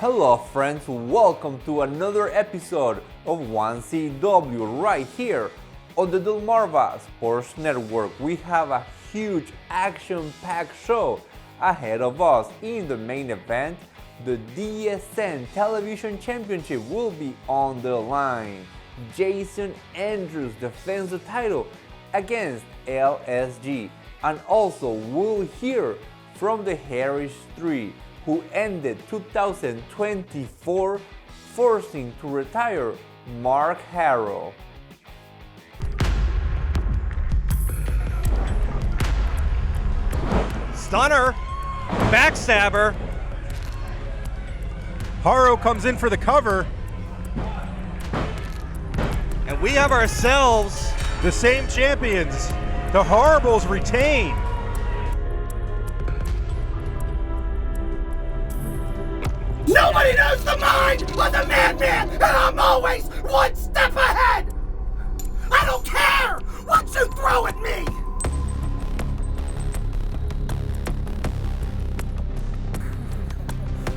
Hello friends, welcome to another episode of 1CW right here on the Delmarva Sports Network. We have a huge action-packed show ahead of us. In the main event, the DSN Television Championship will be on the line. Jason Andrews defends the title against LSG, and also we'll hear from the Harris 3, who ended 2024 forcing to retire Mark Harrow. Stunner, backstabber. Harrow comes in for the cover. And we have ourselves The same champions. The Horribles retain. Nobody knows the mind of the madman, and I'm always one step ahead! I don't care what you throw at me!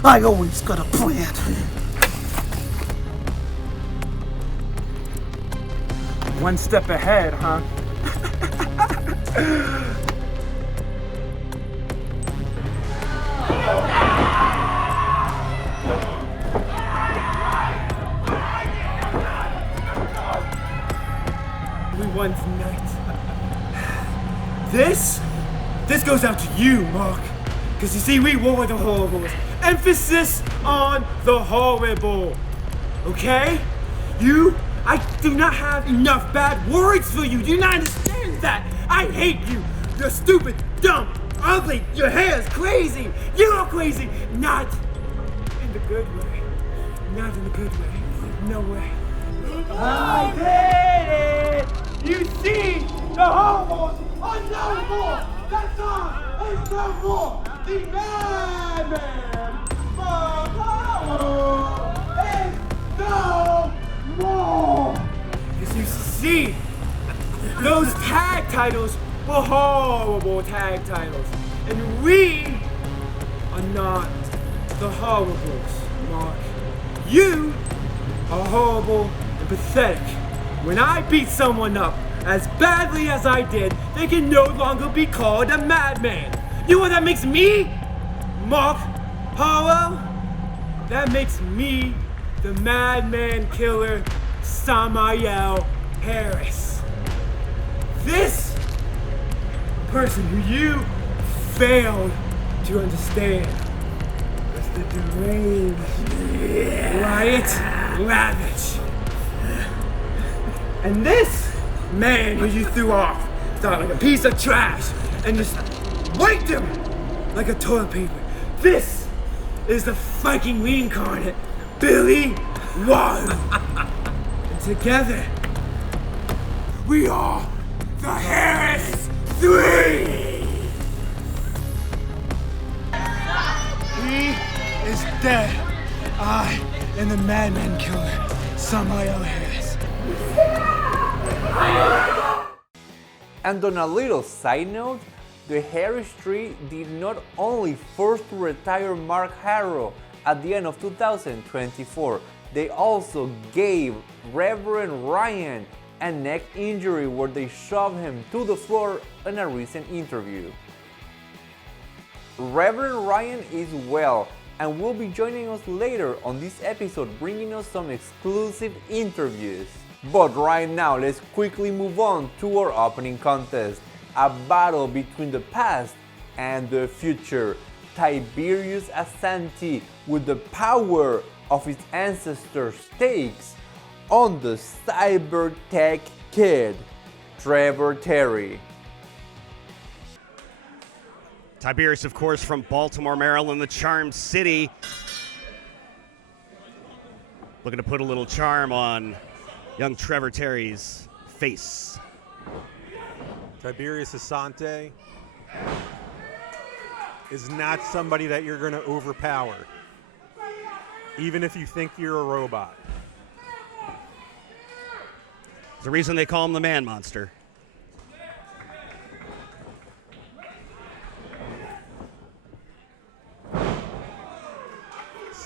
I always got a plan. One step ahead, huh? We won tonight. This goes out to you, Mark. Because you see, we were the Horribles. Emphasis on the horrible. Okay? I do not have enough bad words for you. Do you not understand that? I hate you. You're stupid, dumb, ugly. Your hair is crazy. You're crazy. Not in the good way. Not in the good way. No way. I did it! You see, the Horribles are no more. That song is no more. The madman for power is no more. As you see, those tag titles were horrible tag titles, and we are not the Horribles, Mark. You are horrible and pathetic. When I beat someone up as badly as I did, they can no longer be called a madman. You know what that makes me, Mark Harrow? That makes me the madman killer Samael Harris. This person who you failed to understand was the deranged Riot Ravage. And this man who you threw off thought like a piece of trash and just wiped him like a toilet paper. This is the Viking reincarnate, Billy Wahoo. And together, we are the Harris 3! He is dead. I am the madman killer, Samael Harris. And on a little side note, the Harris Tree did not only force to retire Mark Harrow at the end of 2024, they also gave Reverend Ryan a neck injury where they shoved him to the floor in a recent interview. Reverend Ryan is well and will be joining us later on this episode, bringing us some exclusive interviews. But right now, let's quickly move on to our opening contest, a battle between the past and the future. Tiberius Asante, with the power of his ancestors, takes on the cyber tech kid, Trevor Terry. Tiberius, of course, from Baltimore, Maryland, the Charm City. Looking to put a little charm on young Trevor Terry's face. Tiberius Asante is not somebody that you're going to overpower, even if you think you're a robot. There's a reason they call him the Man Monster.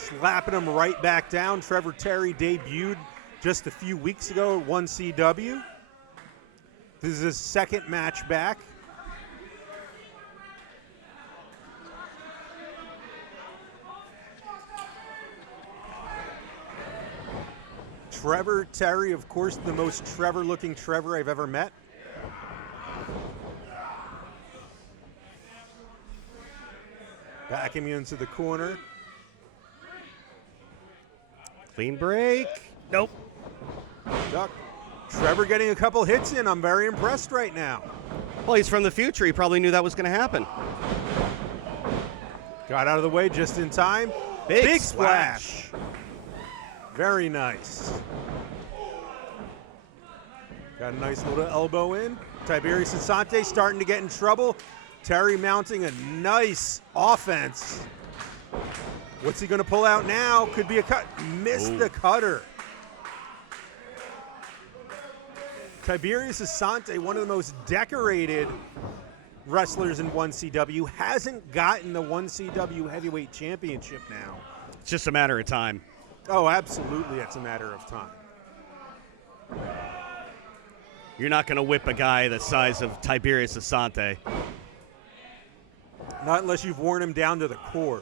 Slapping him right back down. Trevor Terry debuted just a few weeks ago at 1CW. This is his second match back. Trevor Terry, of course, the most Trevor-looking Trevor I've ever met. Backing him into the corner. Clean break. Nope. Duck. Trevor getting a couple hits in. I'm very impressed right now. Well, he's from the future. He probably knew that was going to happen. Got out of the way just in time. Big splash. Very nice. Got a nice little elbow in. Tiberius Asante starting to get in trouble. Terry mounting a nice offense. What's he going to pull out now? Could be a cut. Missed the cutter. Tiberius Asante, one of the most decorated wrestlers in 1CW, hasn't gotten the 1CW Heavyweight Championship now. It's just a matter of time. Oh, absolutely, it's a matter of time. You're not going to whip a guy the size of Tiberius Asante. Not unless you've worn him down to the core.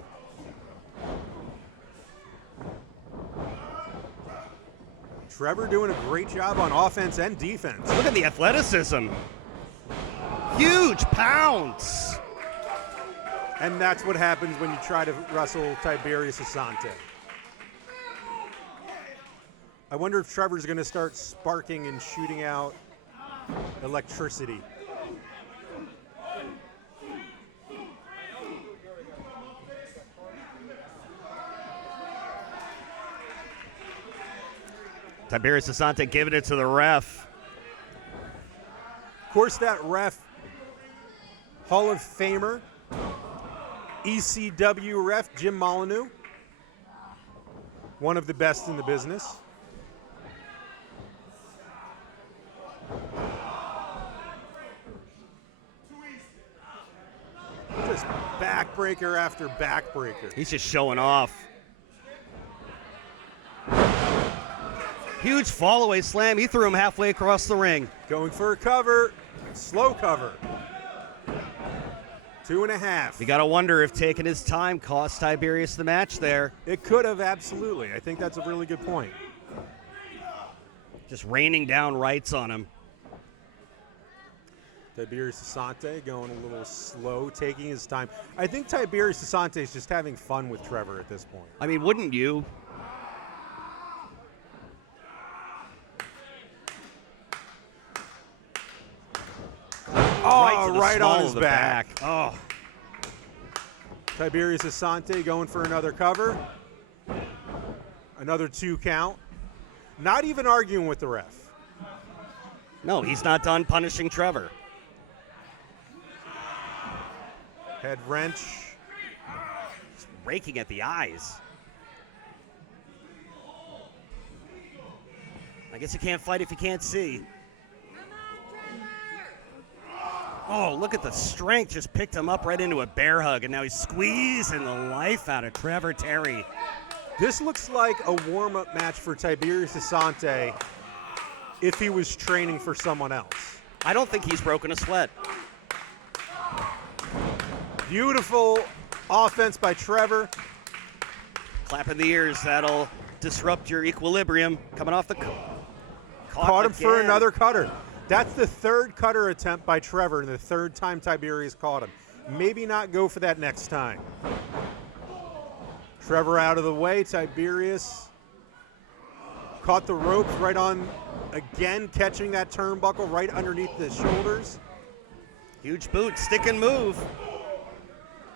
Trevor doing a great job on offense and defense. Look at the athleticism. Huge pounds. And that's what happens when you try to wrestle Tiberius Asante. I wonder if Trevor's going to start sparking and shooting out electricity. Tiberius Asante giving it to the ref. Of course, that ref, Hall of Famer, ECW ref, Jim Molyneux, one of the best in the business. Just backbreaker after backbreaker. He's just showing off. Huge fall-away slam. He threw him halfway across the ring. Going for a cover. Slow cover. 2.5. You got to wonder if taking his time cost Tiberius the match there. It could have, absolutely. I think that's a really good point. Just raining down rights on him. Tiberius Asante going a little slow, taking his time. I think Tiberius Asante is just having fun with Trevor at this point. I mean, wouldn't you? Oh, right on his back. Oh. Tiberius Asante going for another cover. Another 2 count. Not even arguing with the ref. No, he's not done punishing Trevor. Head wrench. Just raking at the eyes. I guess you can't fight if you can't see. Oh, look at the strength. Just picked him up right into a bear hug, and now he's squeezing the life out of Trevor Terry. This looks like a warm-up match for Tiberius Asante if he was training for someone else. I don't think he's broken a sweat. Beautiful offense by Trevor. Clap in the ears. That'll disrupt your equilibrium. Coming off the Caught him for another cutter. That's the 3rd cutter attempt by Trevor and the 3rd time Tiberius caught him. Maybe not go for that next time. Trevor out of the way. Tiberius caught the ropes right on, again, catching that turnbuckle right underneath the shoulders. Huge boot, stick and move.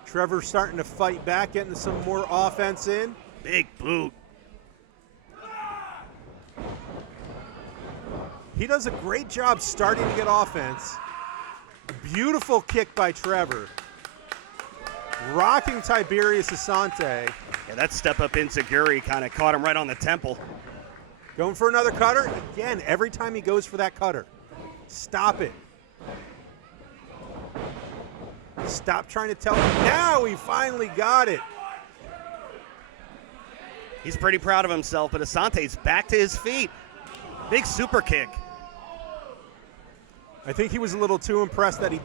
Trevor starting to fight back, getting some more offense in. Big boot. He does a great job starting to get offense. Beautiful kick by Trevor. Rocking Tiberius Asante. Yeah, that step-up enziguri kind of caught him right on the temple. Going for another cutter. Again, every time he goes for that cutter, stop it. Stop trying to tell him. Now he finally got it. He's pretty proud of himself, but Asante's back to his feet. Big super kick. I think he was a little too impressed that he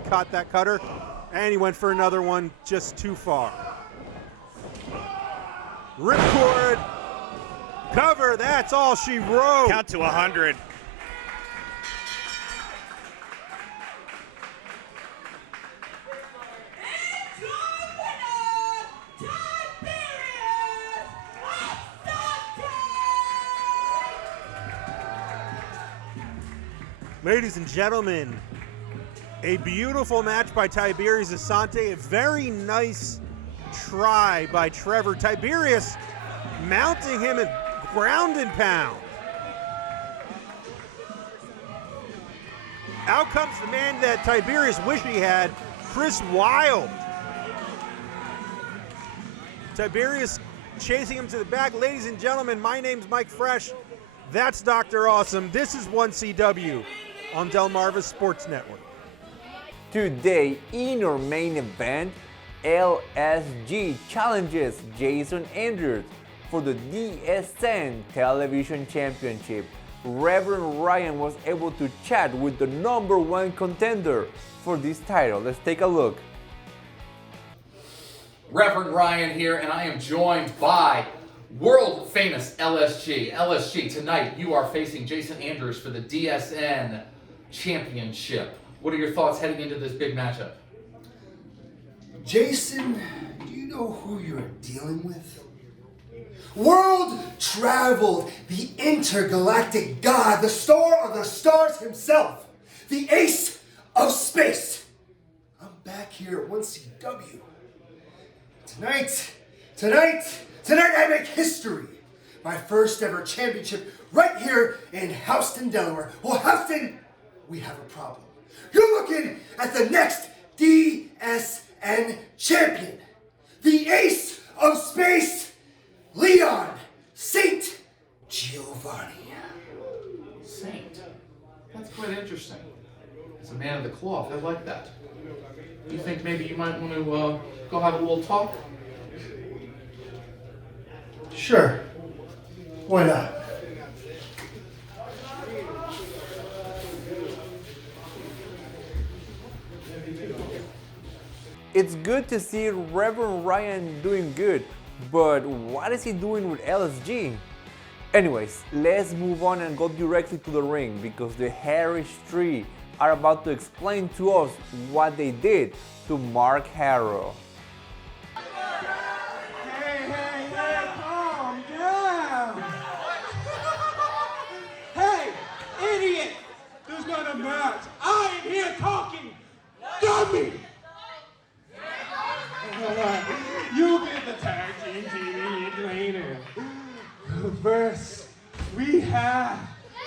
caught that cutter, and he went for another one just too far. Ripcord, cover, that's all she wrote. Count to 100. Ladies and gentlemen, a beautiful match by Tiberius Asante. A very nice try by Trevor. Tiberius mounting him at ground and pound. Out comes the man that Tiberius wished he had, Chris Wilde. Tiberius chasing him to the back. Ladies and gentlemen, my name's Mike Fresh. That's Dr. Awesome. This is 1CW on Delmarva Sports Network. Today, in our main event, LSG challenges Jason Andrews for the DSN Television Championship. Reverend Ryan was able to chat with the #1 contender for this title. Let's take a look. Reverend Ryan here, and I am joined by world famous LSG. LSG, tonight you are facing Jason Andrews for the DSN Championship. What are your thoughts heading into this big matchup? Jason, do you know who you're dealing with? World traveled, the intergalactic god, the star of the stars himself, the ace of space. I'm back here at 1CW. Tonight I make history. My first ever championship right here in Houston, Delaware. Well, Houston, we have a problem. You're looking at the next DSN champion, the ace of space, Leon Saint Giovanni. Saint. That's quite interesting. It's a man of the cloth. I like that. You think maybe you might want to go have a little talk? Sure. Why not? It's good to see Reverend Ryan doing good, but what is he doing with LSG? Anyways, let's move on and go directly to the ring because the Harris Tree are about to explain to us what they did to Mark Harrow. Hey, calm down. Hey, idiot! There's not a match. I am here talking. Dummy! You'll get the tag team TV later. First, we have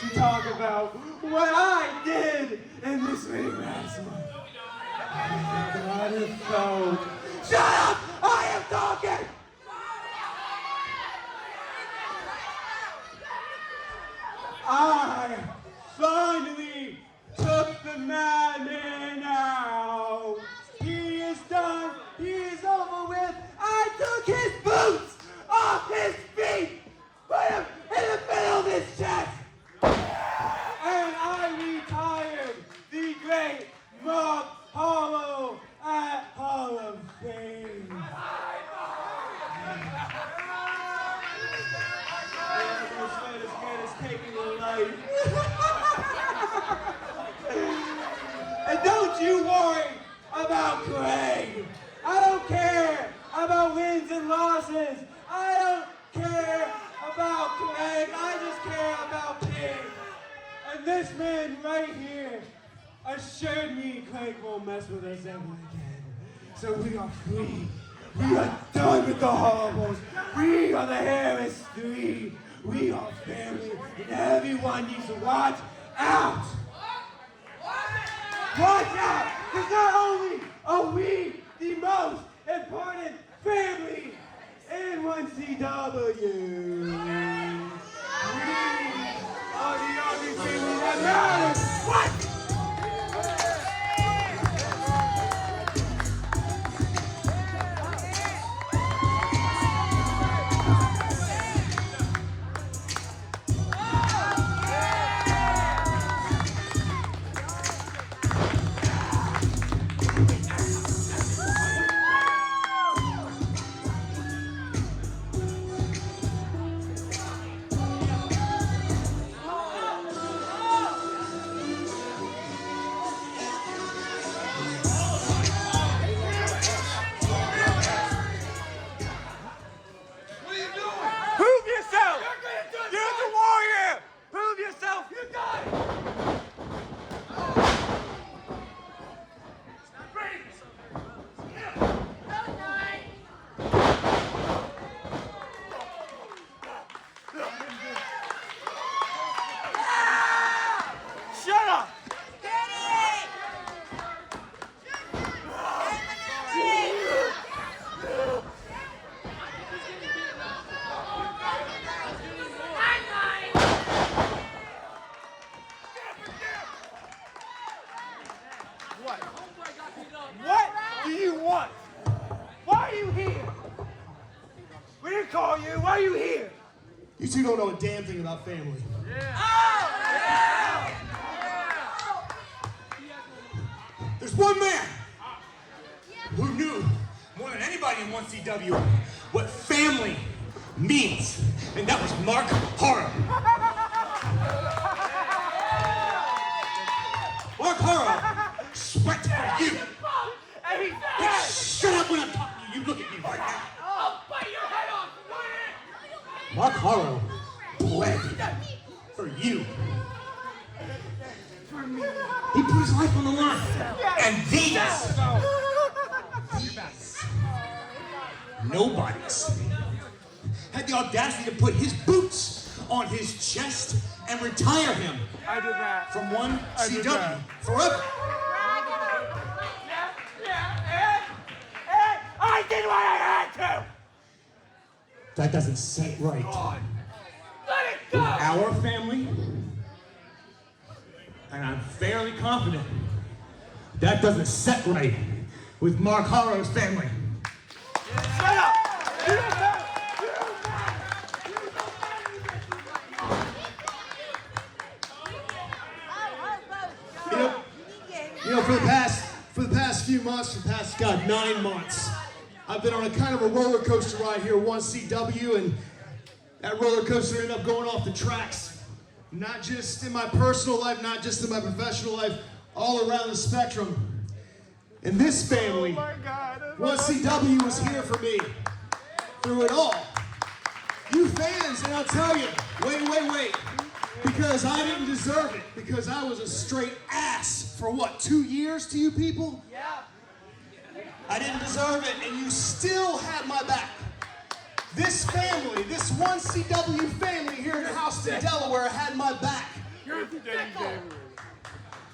to talk about what I did in this ring last month. What it felt. Shut up! I am talking! I finally took the madman out. He is done. He is over with. I took his boots off his feet, put him in the middle of his chest, and I retired the great Mark Harlow at Hall of Fame. Taking a life. And don't you worry about Craig. I don't care about wins and losses. I don't care about Craig. I just care about Pig. And this man right here assured me Craig won't mess with us ever again. So we are free. We are done with the horribles. We are the Harris Three. We are family, and everyone needs to watch out. Watch out, because not only are we the most important family in 1CW, we are the only family that matters. What? you here? You two don't know a damn thing about family. There's one man who knew more than anybody in 1CW what family means, and that was Mark Haro. Mark Haro sweat for you. Hey, shut up when I'm talking to you. You look at me right now. I'll bite your head off! Mark Haro bled for you. He put his life on the line. And these nobodies had the audacity to put his boots on his chest and retire him from 1CW forever. I did what I had to! That doesn't sit right Let it go! with our family, and I'm fairly confident that doesn't set right with Mark Haro's family. Shut up! You know, for the past few months, for the past 9 months, I've been on a kind of a roller coaster ride here at 1CW, and that roller coaster ended up going off the tracks. Not just in my personal life, not just in my professional life, all around the spectrum. And this family, 1CW was here for me through it all. You fans, and I'll tell you, wait, because I didn't deserve it, because I was a straight ass for what, 2 years to you people? Yeah. I didn't deserve it, and you still had my back. This family, this 1CW family here in Houston, Delaware, had my back.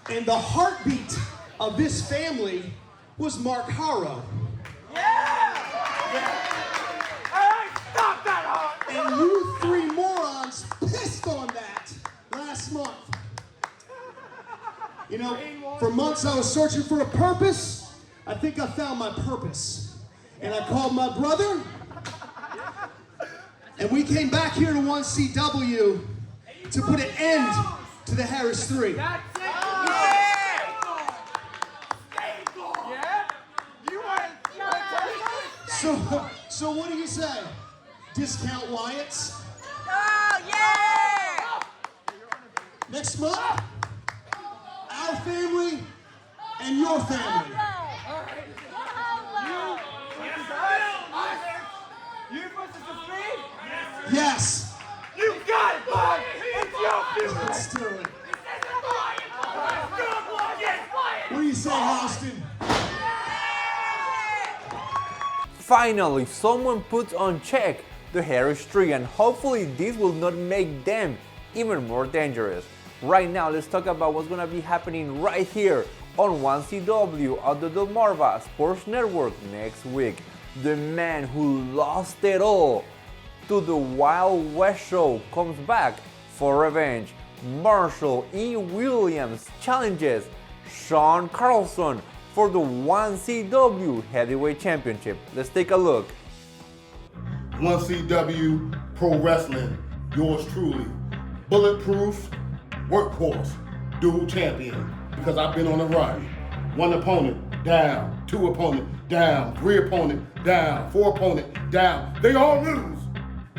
And the heartbeat of this family was Mark Haro. Stop that heart! And you three morons pissed on that last month. You know, for months I was searching for a purpose. I think I found my purpose. And I called my brother. And we came back here to 1CW to put an end to the Harris 3. That's it! So what do you say? Discount Wyatts? Oh, yeah! Next month, our family and your family. You versus the Fiend? Yes. You got it, bud! It's your future! Let's do it. Yes, What do you say, Houston? Finally, someone puts on check the Harris tree, and hopefully this will not make them even more dangerous. Right now, let's talk about what's gonna be happening right here on 1CW at the Delmarva Sports Network next week. The man who lost it all to the Wild West show comes back for revenge. Marshall E. Williams challenges Sean Carlson for the 1CW Heavyweight Championship. Let's take a look. 1CW Pro Wrestling, yours truly. Bulletproof, Workhorse, dual champion. Because I've been on the run. 1 opponent down, 2 opponent down, 3 opponent down, 4 opponent down. They all lose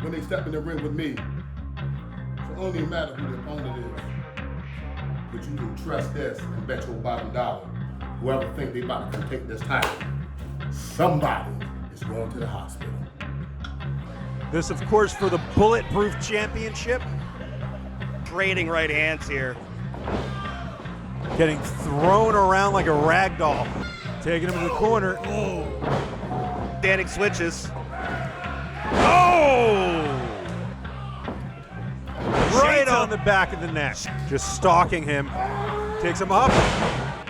when they step in the ring with me. So it don't even matter who the opponent is. But you can trust this and bet your bottom dollar. Whoever think they about to come take this title, somebody is going to the hospital. This, of course, for the Bulletproof Championship. Trading right hands here. Getting thrown around like a rag doll. Taking him to the corner. Standing switches. Oh! Right on the back of the neck. Just stalking him. Takes him up.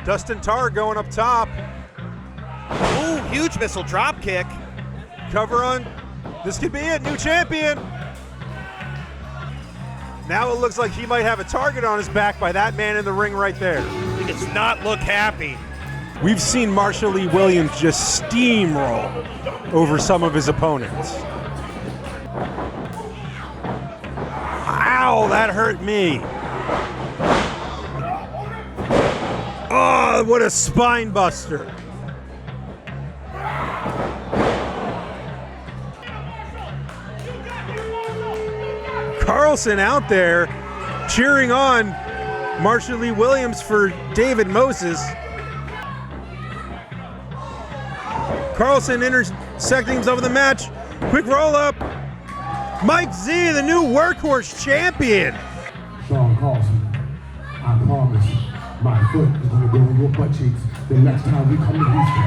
Dustin Tarr going up top. Ooh, huge missile drop kick. Cover on. This could be it. New champion. Now it looks like he might have a target on his back by that man in the ring right there. He does not look happy. We've seen Marshall E. Williams just steamroll over some of his opponents. that hurt me. Oh, what a spine buster. Carlson out there cheering on Marshall Lee Williams for David Moses. Carlson intersecting himself in the match. Quick roll up. Mike Z, the new Workhorse champion. Sean Carlson, I promise my foot is going to go in your butt cheeks the next time we come to Houston.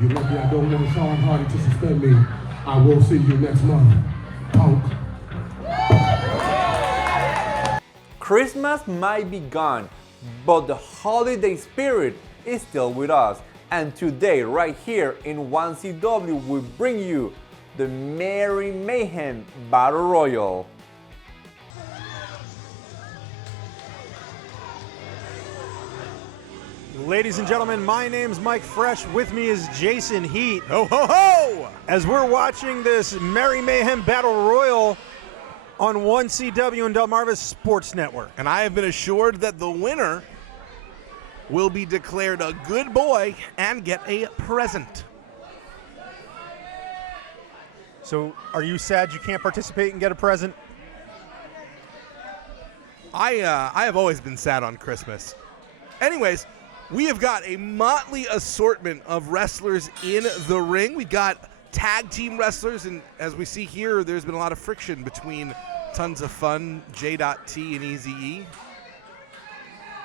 You're lucky I don't want Sean Hardy to suspend me. I will see you next month, punk. Christmas might be gone, but the holiday spirit is still with us. And today, right here in 1CW, we bring you the Merry Mayhem Battle Royal. Ladies and gentlemen, my name's Mike Fresh. With me is Jason Heat. Ho, ho, ho! As we're watching this Merry Mayhem Battle Royal on 1CW and Delmarva's Sports Network. And I have been assured that the winner will be declared a good boy and get a present. So, are you sad you can't participate and get a present? I have always been sad on Christmas. Anyways, we have got a motley assortment of wrestlers in the ring. We got tag team wrestlers, and as we see here, there's been a lot of friction between Tons of Fun, J.T. and Eazy-E.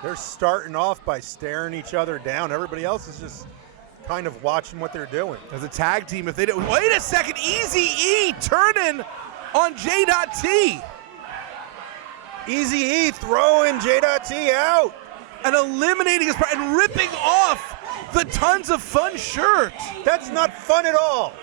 They're starting off by staring each other down. Everybody else is just kind of watching what they're doing. As a tag team, if they don't... Wait a second, Eazy-E turning on J.T. Eazy-E throwing J.T. out. And eliminating his part and ripping off the Tons of Fun shirt. That's not fun at all.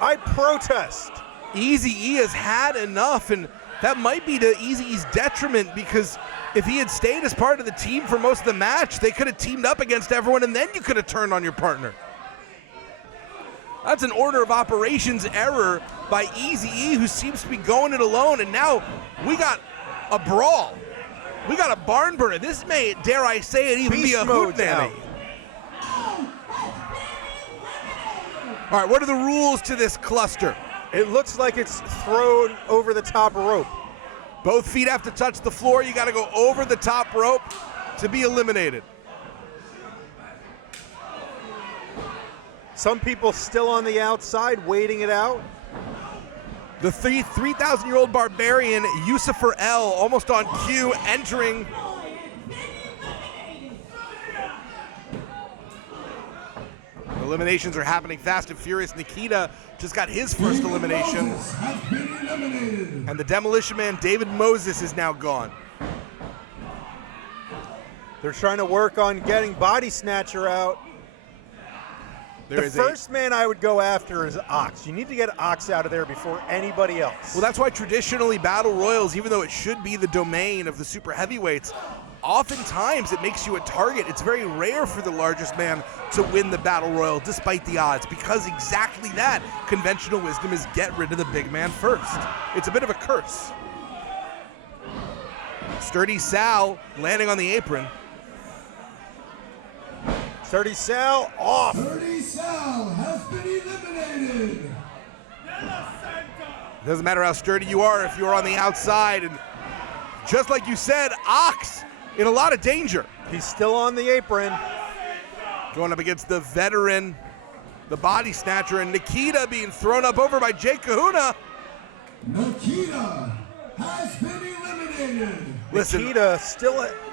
I protest. Eazy-E has had enough, and that might be to Eazy-E's detriment, because if he had stayed as part of the team for most of the match, they could have teamed up against everyone, and then you could have turned on your partner. That's an order of operations error by Eazy-E, who seems to be going it alone, and now we got a brawl. We got a barn burner. This may, dare I say it, even be a hootenanny. All right, what are the rules to this cluster? It looks like it's thrown over the top rope. Both feet have to touch the floor. You got to go over the top rope to be eliminated. Some people still on the outside waiting it out. The 3,000-year-old barbarian, Yusufer L, almost on cue, entering. Eliminations are happening fast and furious. Nikita just got his first elimination. And the Demolition Man, David Moses, is now gone. They're trying to work on getting Body Snatcher out. The first man I would go after is Ox. You need to get Ox out of there before anybody else. Well, that's why traditionally Battle Royals, even though it should be the domain of the super heavyweights, oftentimes it makes you a target. It's very rare for the largest man to win the Battle Royal despite the odds, because exactly that conventional wisdom is get rid of the big man first. It's a bit of a curse. Sturdy Sal landing on the apron. Sturdy Sal off. Sturdy Sal has been eliminated. Doesn't matter how sturdy you are if you're on the outside. And just like you said, Ox in a lot of danger. He's still on the apron. Going up against the veteran, the Body Snatcher, and Nikita being thrown up over by Jake Kahuna. Nikita has been eliminated. Listen, Nikita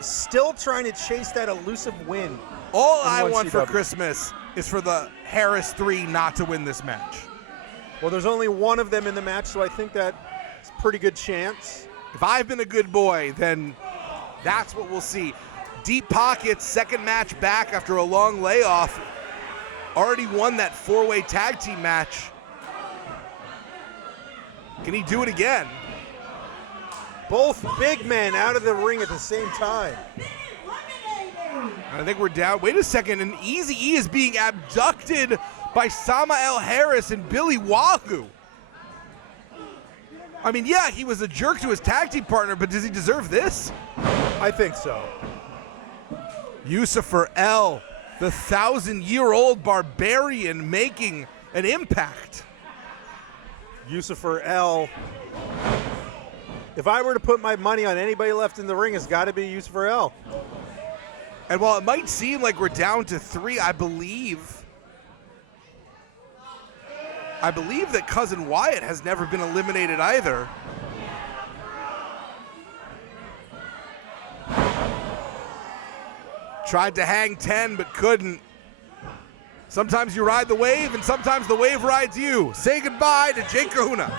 still trying to chase that elusive win. All I want for Christmas is for the Harris 3 not to win this match. Well, there's only one of them in the match, so I think that's a pretty good chance. If I've been a good boy, then that's what we'll see. Deep Pockets, second match back after a long layoff. Already won that 4-way tag team match. Can he do it again? Both big men out of the ring at the same time. I think we're down. Wait a second, and Eazy-E is being abducted by Samael Harris and Billy Wahoo. I mean, yeah, he was a jerk to his tag team partner, but does he deserve this? I think so. Yusufer L, the 1,000-year-old barbarian making an impact. Yusufer L. If I were to put my money on anybody left in the ring, it's got to be Yusufer L. And while it might seem like we're down to 3, I believe that Cousin Wyatt has never been eliminated either. Tried to hang 10, but couldn't. Sometimes you ride the wave, and sometimes the wave rides you. Say goodbye to Jake Kahuna.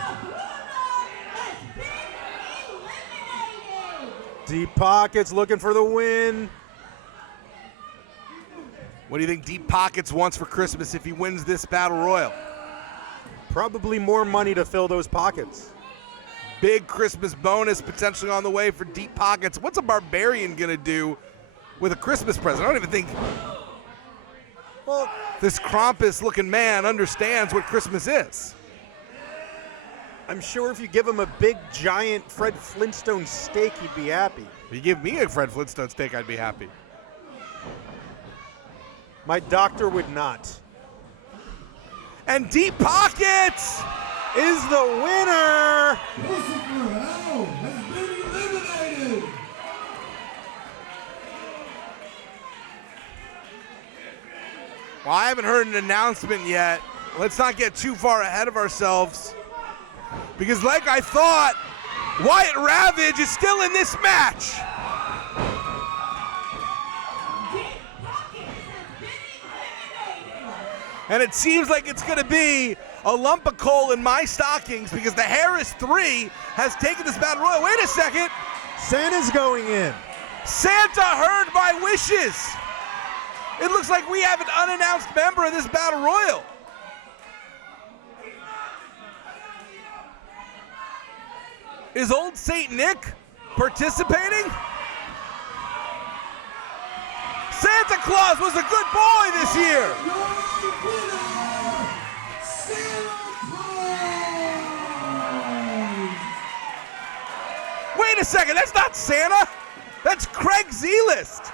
Deep Pockets looking for the win. What do you think Deep Pockets wants for Christmas if he wins this Battle Royal? Probably more money to fill those pockets. Big Christmas bonus potentially on the way for Deep Pockets. What's a barbarian going to do with a Christmas present? I don't even think this Krampus-looking man understands what Christmas is. I'm sure if you give him a big, giant Fred Flintstone steak, he'd be happy. If you give me a Fred Flintstone steak, I'd be happy. My doctor would not. And Deep Pockets is the winner. Well, I haven't heard an announcement yet. Let's not get too far ahead of ourselves. Because like I thought, Wyatt Ravage is still in this match. And it seems like it's going to be a lump of coal in my stockings because the Harris 3 has taken this Battle Royal. Wait a second. Santa's going in. Santa heard my wishes. It looks like we have an unannounced member of this Battle Royal. Is old St. Nick participating? Santa Claus was a good boy this year. Wait a second, that's not Santa. That's Craig Z-List.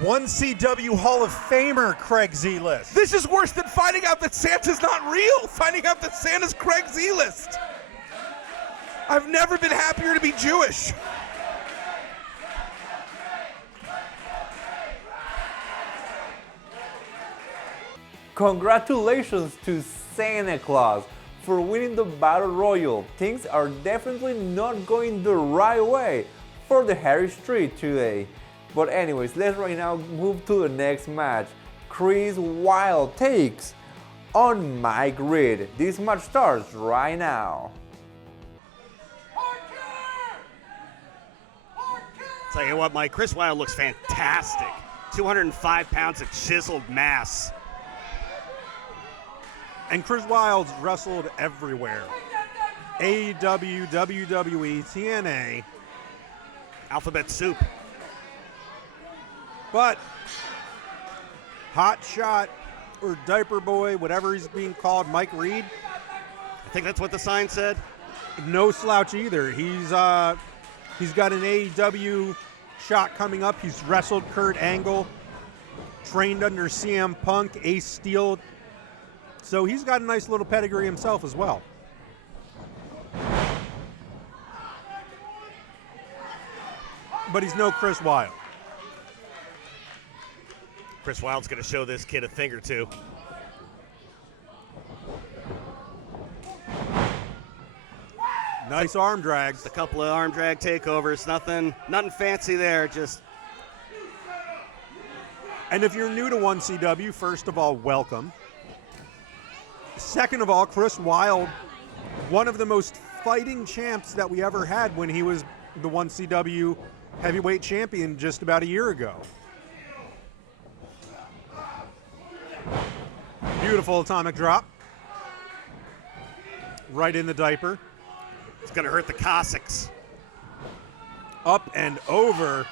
1CW Hall of Famer Craig Z-List. This is worse than finding out that Santa's not real, finding out that Santa's Craig Z-List. I've never been happier to be Jewish. Congratulations to Santa Claus for winning the Battle Royal. Things are definitely not going the right way for the Harris Street today. But anyways, let's right now move to the next match. Chris Wilde takes on Mike Reed. This match starts right now. Tell you what, Mike, Chris Wilde looks fantastic. 205 pounds of chiseled mass. And Chris Wilde's wrestled everywhere. AEW, WWE, TNA. Alphabet soup. But Hot Shot or Diaper Boy, whatever he's being called, Mike Reed. I think that's what the sign said. No slouch either. He's got an AEW shot coming up. He's wrestled Kurt Angle, trained under CM Punk, Ace Steel. So he's got a nice little pedigree himself as well. But he's no Chris Wilde. Chris Wilde's going to show this kid a thing or two. Nice arm drags. A couple of arm drag takeovers. Nothing fancy there. Just. And if you're new to 1CW, first of all, welcome. Second of all, Chris Wilde, one of the most fighting champs that we ever had when he was the 1CW heavyweight champion just about a year ago. Beautiful atomic drop. Right in the diaper. It's going to hurt the Cossacks. Up and over.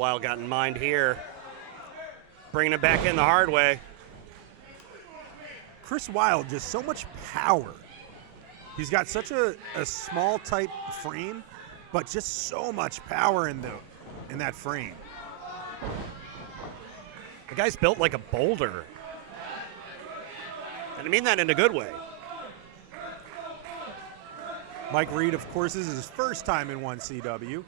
Wilde got in mind here. Bringing it back in the hard way. Chris Wilde, just so much power. He's got such a small, tight frame, but just so much power in that frame. The guy's built like a boulder. And I mean that in a good way. Mike Reed, of course, this is his first time in 1CW.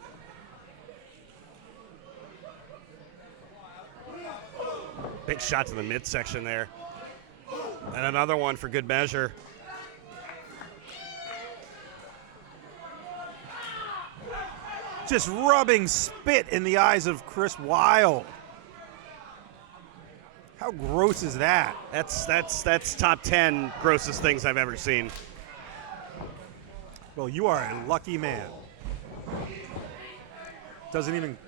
Big shot to the midsection there. And another one for good measure. Just rubbing spit in the eyes of Chris Wilde. How gross is that? That's top 10 grossest things I've ever seen. Well, you are a lucky man. Doesn't even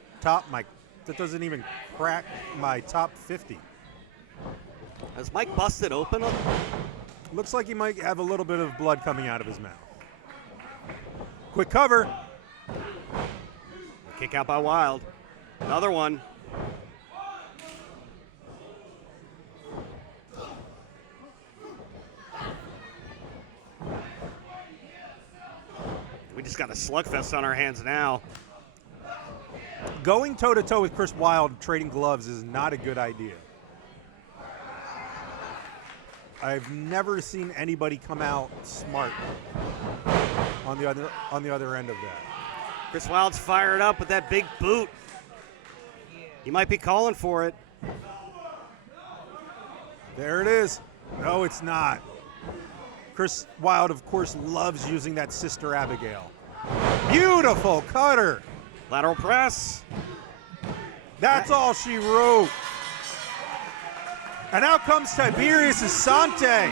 crack my top 50. Has Mike busted open? Looks like he might have a little bit of blood coming out of his mouth. Quick cover. Kick out by Wilde. Another one. We just got a slugfest on our hands now. Going toe-to-toe with Chris Wilde trading gloves is not a good idea. I've never seen anybody come out smart on the other end of that. Chris Wilde's fired up with that big boot. He might be calling for it. There it is. No, it's not. Chris Wilde, of course, loves using that Sister Abigail. Beautiful cutter. Lateral press. That's all she wrote. And out comes Tiberius Asante.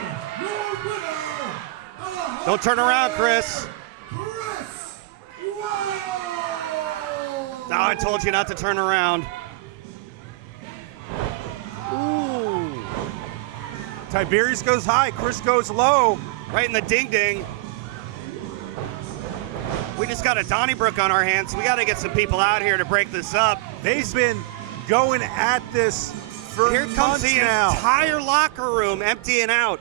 Don't turn around, Chris. No, I told you not to turn around. Ooh. Tiberius goes high, Chris goes low. Right in the ding-ding. We just got a Donnybrook on our hands. We got to get some people out here to break this up. They've been going at this for Here months comes the now. entire locker room emptying out.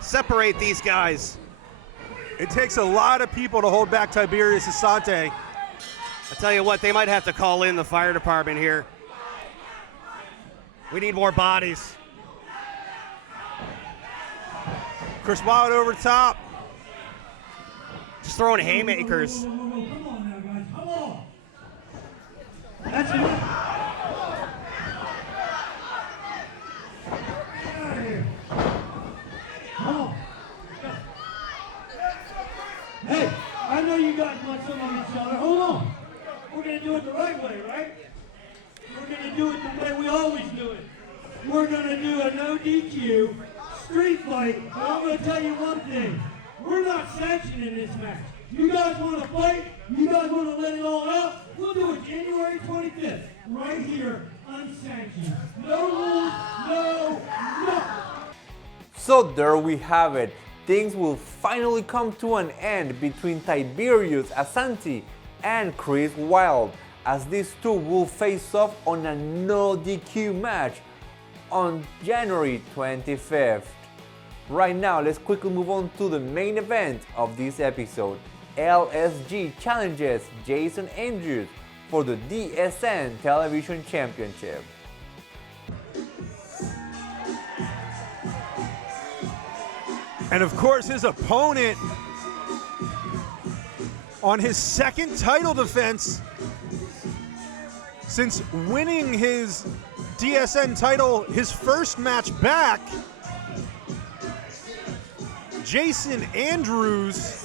Separate these guys. It takes a lot of people to hold back Tiberius Asante. I tell you what, they might have to call in the fire department here. We need more bodies. Chris Wilde over top. Just throwing haymakers. Come on now, guys. Come on. That's enough. Get out of here. Come on. Hey, I know you guys want some of each other. Hold on. We're going to do it the right way, right? We're going to do it the way we always do it. We're going to do a no DQ street fight. But I'm going to tell you one thing. We're not sanctioning this match. You guys want to fight? You guys want to let it all out? We'll do it January 25th, right here, unsanctioned. No rules, no. So there we have it. Things will finally come to an end between Tiberius Asante and Chris Wilde, as these two will face off on a no DQ match on January 25th. Right now, let's quickly move on to the main event of this episode. LSG challenges Jason Andrews for the DSN Television Championship. And of course, his opponent on his second title defense since winning his DSN title, his first match back, Jason Andrews.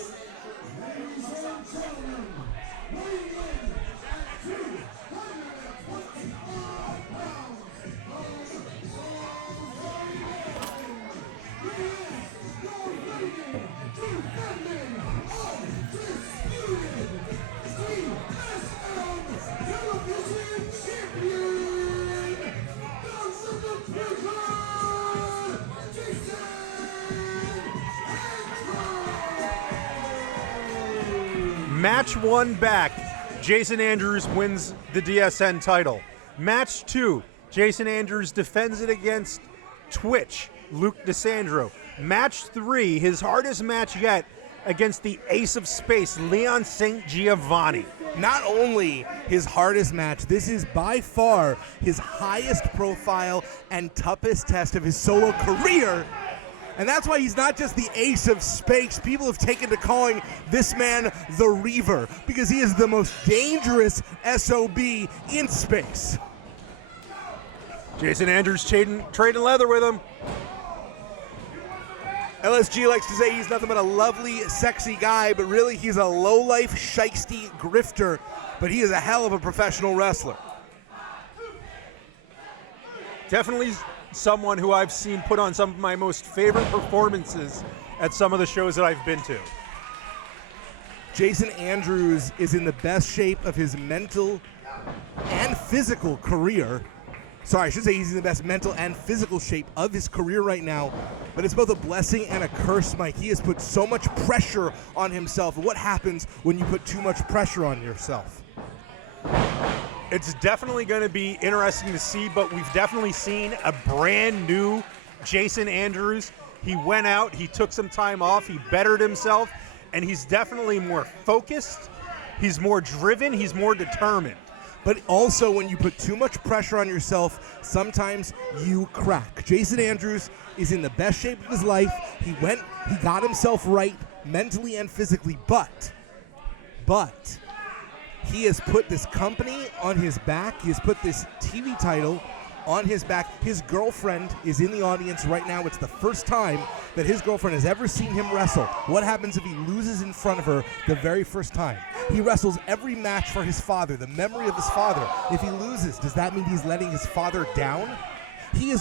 Match one back, Jason Andrews wins the DSN title. Match 2, Jason Andrews defends it against Twitch, Luke DeSandro. Match 3, his hardest match yet, against the Ace of Space, Leon St. Giovanni. Not only his hardest match, this is by far his highest profile and toughest test of his solo career. And that's why he's not just the Ace of Space. People have taken to calling this man the Reaver because he is the most dangerous SOB in space. Jason Andrews trading leather with him. LSG likes to say he's nothing but a lovely, sexy guy, but really he's a low-life, shiesty grifter, but he is a hell of a professional wrestler. Definitely someone who I've seen put on some of my most favorite performances at some of the shows that I've been to. Jason Andrews is in the best shape of his mental and physical career. Sorry, I should say he's in the best mental and physical shape of his career right now, but it's both a blessing and a curse, Mike. He has put so much pressure on himself. What happens when you put too much pressure on yourself? It's definitely going to be interesting to see, but we've definitely seen a brand new Jason Andrews. He went out, he took some time off, he bettered himself, and he's definitely more focused, he's more driven, he's more determined. But also, when you put too much pressure on yourself, sometimes you crack. Jason Andrews is in the best shape of his life. He got himself right mentally and physically, but he has put this company on his back. He has put this TV title on his back. His girlfriend is in the audience right now. It's the first time that his girlfriend has ever seen him wrestle. What happens if he loses in front of her the very first time? He wrestles every match for his father, the memory of his father. If he loses, does that mean he's letting his father down? He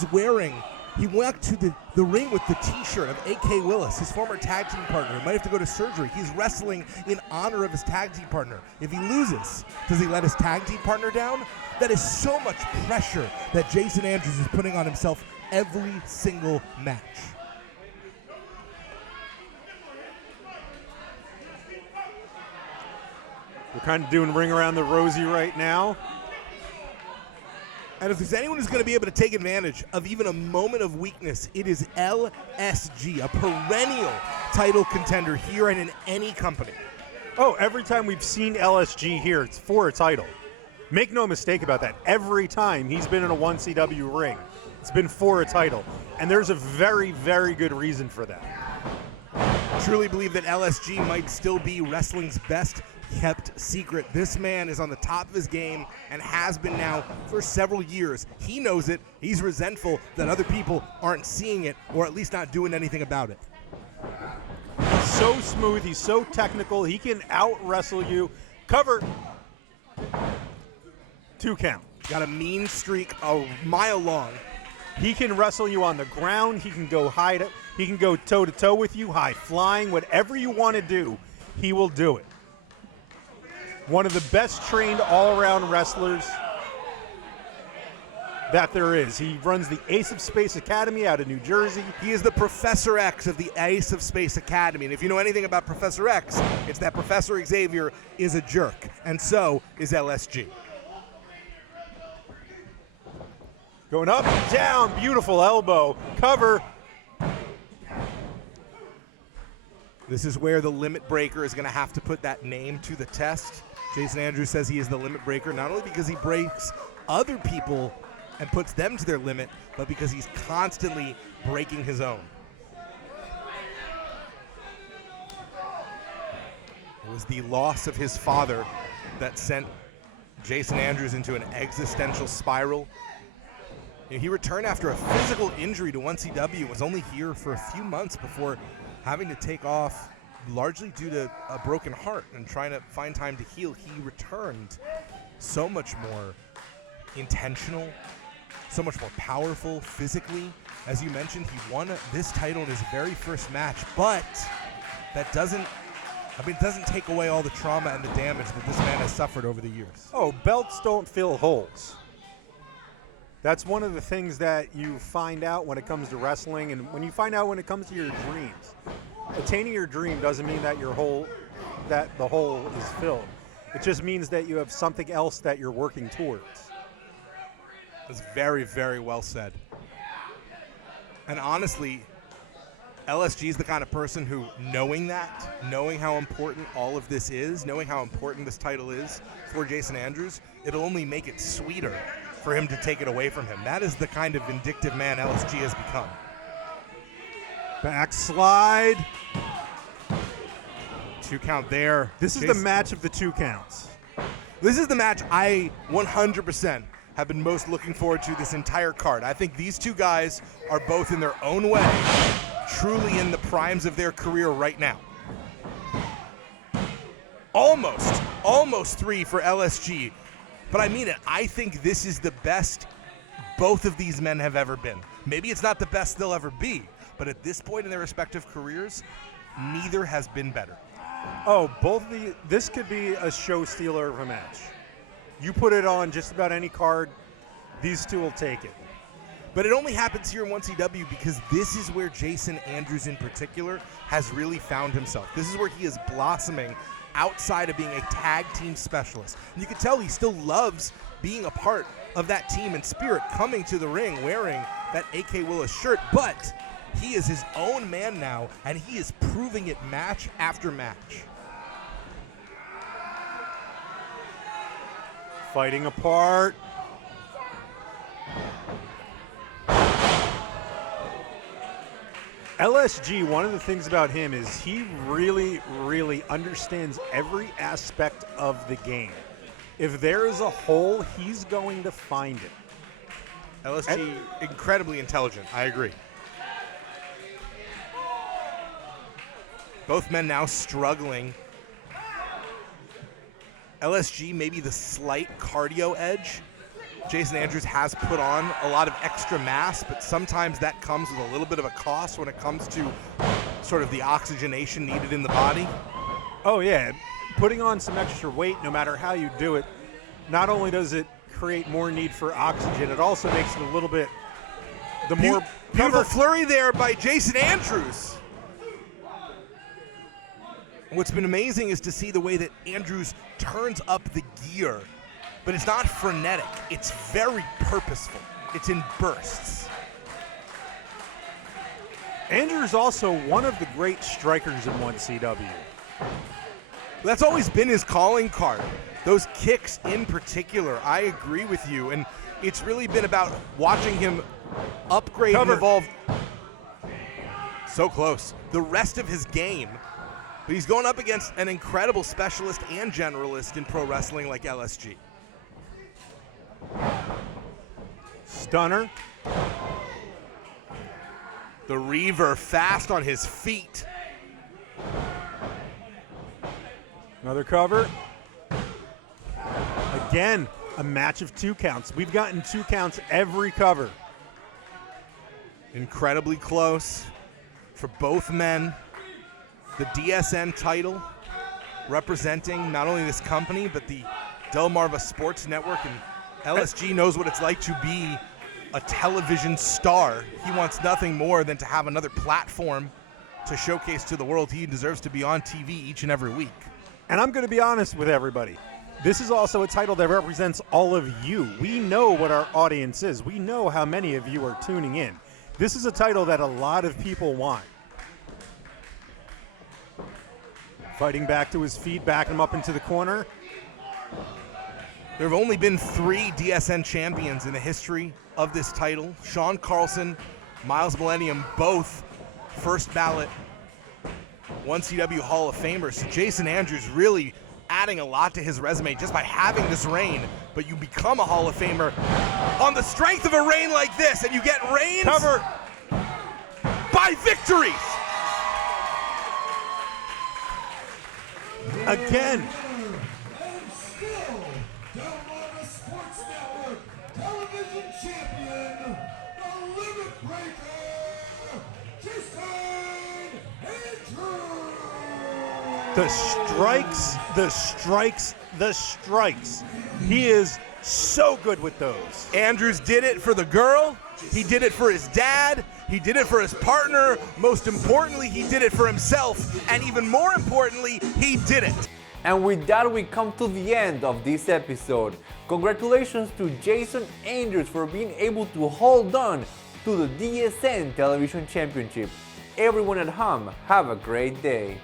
went to the ring with the t-shirt of A.K. Willis, his former tag team partner. He might have to go to surgery. He's wrestling in honor of his tag team partner. If he loses, does he let his tag team partner down? That is so much pressure that Jason Andrews is putting on himself every single match. We're kind of doing Ring Around the Rosie right now. And if there's anyone who's going to be able to take advantage of even a moment of weakness, it is LSG, a perennial title contender here and in any company. Oh, every time we've seen LSG here, it's for a title. Make no mistake about that. Every time he's been in a 1CW ring, it's been for a title. And there's a very, very good reason for that. Truly believe that LSG might still be wrestling's best kept secret. This man is on the top of his game and has been now for several years. He knows it. He's resentful that other people aren't seeing it or at least not doing anything about it. He's so smooth. He's so technical. He can out-wrestle you. Cover. 2 count. Got a mean streak a mile long. He can wrestle you on the ground. He can go high. He can go toe-to-toe with you, high flying. Whatever you want to do, he will do it. One of the best trained all-around wrestlers that there is. He runs the Ace of Space Academy out of New Jersey. He is the Professor X of the Ace of Space Academy. And if you know anything about Professor X, it's that Professor Xavier is a jerk. And so is LSG. Going up and down. Beautiful elbow. Cover. This is where the Limit Breaker is going to have to put that name to the test. Jason Andrews says he is the Limit Breaker, not only because he breaks other people and puts them to their limit, but because he's constantly breaking his own. It was the loss of his father that sent Jason Andrews into an existential spiral. He returned after a physical injury to 1CW, was only here for a few months before having to take off largely due to a broken heart and trying to find time to heal. He returned so much more intentional, so much more powerful physically. As you mentioned, he won this title in his very first match, but that doesn't take away all the trauma and the damage that this man has suffered over the years. Oh, belts don't fill holes. That's one of the things that you find out when it comes to wrestling, and when you find out when it comes to your dreams. Attaining your dream doesn't mean that the hole is filled. It just means that you have something else that you're working towards. That's very, very well said. And honestly, LSG is the kind of person who, knowing how important all of this is, knowing how important this title is for Jason Andrews, it'll only make it sweeter for him to take it away from him. That is the kind of vindictive man LSG has become. Backslide. 2 count there. This is the match of the 2 counts. This is the match I 100% have been most looking forward to this entire card. I think these 2 guys are both in their own way truly in the primes of their career right now. Almost 3 for LSG. But I mean it. I think this is the best both of these men have ever been. Maybe it's not the best they'll ever be, but at this point in their respective careers, neither has been better. Oh, this could be a show stealer of a match. You put it on just about any card, these 2 will take it. But it only happens here in 1CW because this is where Jason Andrews in particular has really found himself. This is where he is blossoming outside of being a tag team specialist. And you can tell he still loves being a part of that team in spirit, coming to the ring wearing that AK Willis shirt, but he is his own man now, and he is proving it match after match. Fighting apart. LSG, one of the things about him is he really, really understands every aspect of the game. If there is a hole, he's going to find it. LSG, incredibly intelligent. I agree. Both men now struggling. LSG, maybe the slight cardio edge. Jason Andrews has put on a lot of extra mass, but sometimes that comes with a little bit of a cost when it comes to sort of the oxygenation needed in the body. Oh, yeah. Putting on some extra weight, no matter how you do it, not only does it create more need for oxygen, it also makes it a little bit more beautiful flurry there by Jason Andrews. What's been amazing is to see the way that Andrews turns up the gear, but it's not frenetic. It's very purposeful. It's in bursts. Andrews also one of the great strikers in 1CW. That's always been his calling card. Those kicks in particular, I agree with you. And it's really been about watching him upgrade and evolve. So close. The rest of his game. But he's going up against an incredible specialist and generalist in pro wrestling like LSG. Stunner. The Reaver fast on his feet. Another cover. Again, a match of 2 counts. We've gotten 2 counts every cover. Incredibly close for both men. The DSN title representing not only this company, but the Delmarva Sports Network. And LSG knows what it's like to be a television star. He wants nothing more than to have another platform to showcase to the world he deserves to be on TV each and every week. And I'm going to be honest with everybody. This is also a title that represents all of you. We know what our audience is. We know how many of you are tuning in. This is a title that a lot of people want. Fighting back to his feet, backing him up into the corner. There have only been 3 DSN champions in the history of this title. Sean Carlson, Miles Millennium, both first ballot 1CW Hall of Famers. So Jason Andrews really adding a lot to his resume just by having this reign, but you become a Hall of Famer on the strength of a reign like this, and you get reigns cover by victories. Again. And still, Delmarva Sports Network television champion, the Limit Breaker, Jason Andrews. The strikes. He is so good with those. Andrews did it for the girl. He did it for his dad. He did it for his partner. Most importantly, he did it for himself. And even more importantly, he did it And with that, we come to the end of this episode. Congratulations to Jason Andrews for being able to hold on to the DSN Television Championship. Everyone at home, have a great day.